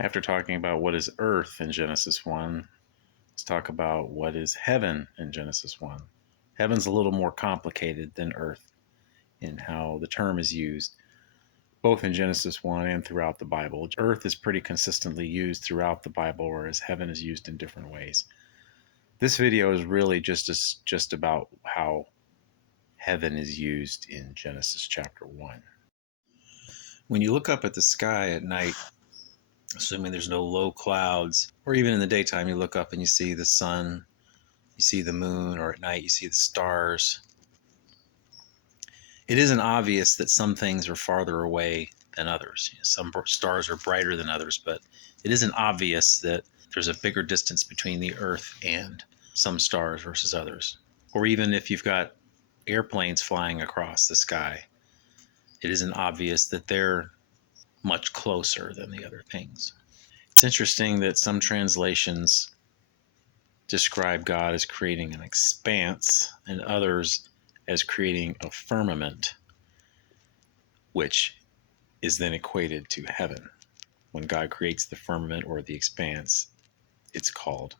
After talking about what is earth in Genesis 1, let's talk about what is heaven in Genesis 1. Heaven's a little more complicated than earth in how the term is used, both in Genesis 1 and throughout the Bible. Earth is pretty consistently used throughout the Bible, whereas heaven is used in different ways. This video is really just about how heaven is used in Genesis chapter 1. When you look up at the sky at night, assuming there's no low clouds, or even in the daytime, you look up and you see the sun, you see the moon, or at night you see the stars. It isn't obvious that some things are farther away than others. Some stars are brighter than others, but it isn't obvious that there's a bigger distance between the Earth and some stars versus others. Or even if you've got airplanes flying across the sky, it isn't obvious that they're much closer than the other things. It's interesting that some translations describe God as creating an expanse and others as creating a firmament, which is then equated to heaven. When God creates the firmament or the expanse, it's called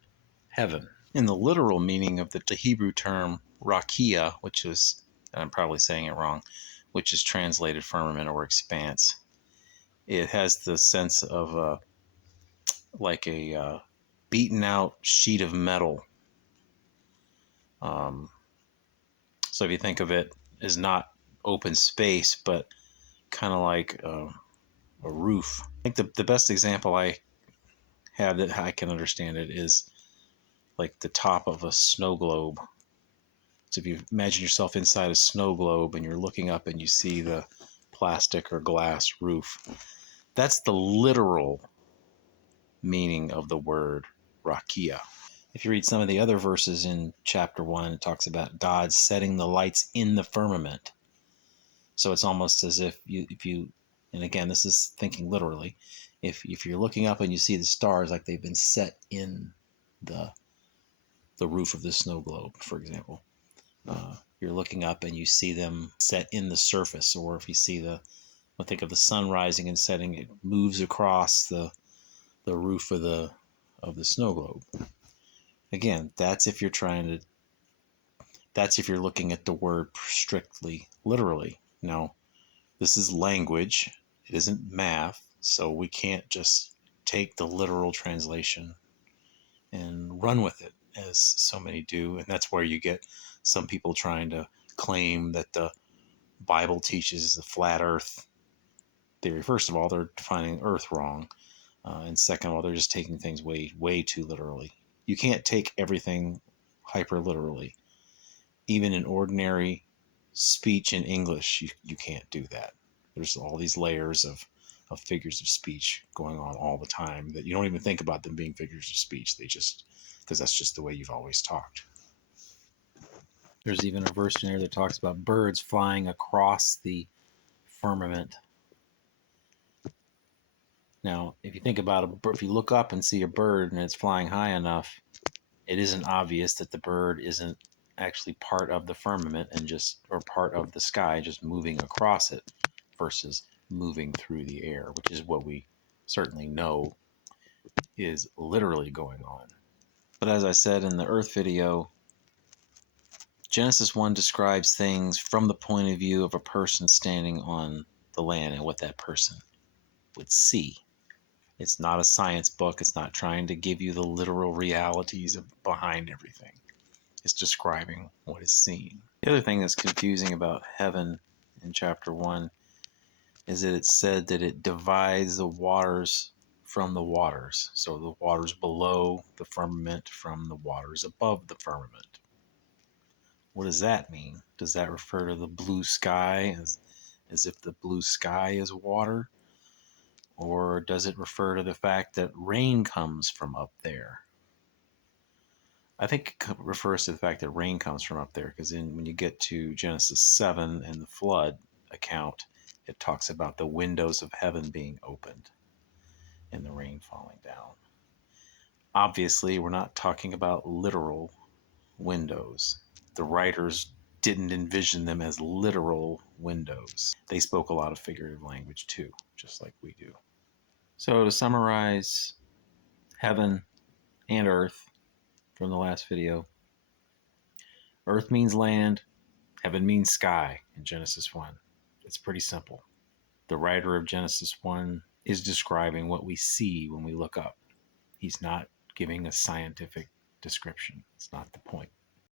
heaven. In the literal meaning of the Hebrew term rakia, which is, and I'm probably saying it wrong, which is translated firmament or expanse, it has the sense of like a beaten out sheet of metal. So if you think of it as not open space, but kind of like a roof. I think the best example I have that I can understand it is like the top of a snow globe. So if you imagine yourself inside a snow globe and you're looking up and you see the plastic or glass roof, that's the literal meaning of the word rakia. If you read some of the other verses in chapter 1, it talks about God setting the lights in the firmament. So it's almost as if you, and again, this is thinking literally, if you're looking up and you see the stars like they've been set in the roof of the snow globe, for example, you're looking up and you see them set in the surface, or if you see think of the sun rising and setting, it moves across the roof of the snow globe. Again, that's if you're looking at the word strictly literally. Now, this is language, it isn't math, so we can't just take the literal translation and run with it, as so many do. And that's where you get some people trying to claim that the Bible teaches the flat earth theory. First of all, they're defining earth wrong. And second of all, they're just taking things way, way too literally. You can't take everything hyper literally. Even in ordinary speech in English, you can't do that. There's all these layers of figures of speech going on all the time that you don't even think about them being figures of speech. They just, because that's just the way you've always talked. There's even a verse in there that talks about birds flying across the firmament. Now, if you think about if you look up and see a bird and it's flying high enough, it isn't obvious that the bird isn't actually part of the firmament or part of the sky, just moving across it versus moving through the air, which is what we certainly know is literally going on. But as I said in the Earth video, Genesis 1 describes things from the point of view of a person standing on the land and what that person would see. It's not a science book. It's not trying to give you the literal realities behind everything. It's describing what is seen. The other thing that's confusing about heaven in chapter 1 is that it said that it divides the waters from the waters. So the waters below the firmament from the waters above the firmament. What does that mean? Does that refer to the blue sky as if the blue sky is water? Or does it refer to the fact that rain comes from up there? I think it refers to the fact that rain comes from up there, because when you get to Genesis 7 and the flood account, it talks about the windows of heaven being opened and the rain falling down. Obviously, we're not talking about literal windows. The writers didn't envision them as literal windows. They spoke a lot of figurative language too, just like we do. So to summarize heaven and earth from the last video, earth means land, heaven means sky in Genesis 1. It's pretty simple. The writer of Genesis 1 is describing what we see when we look up. He's not giving a scientific description. It's not the point.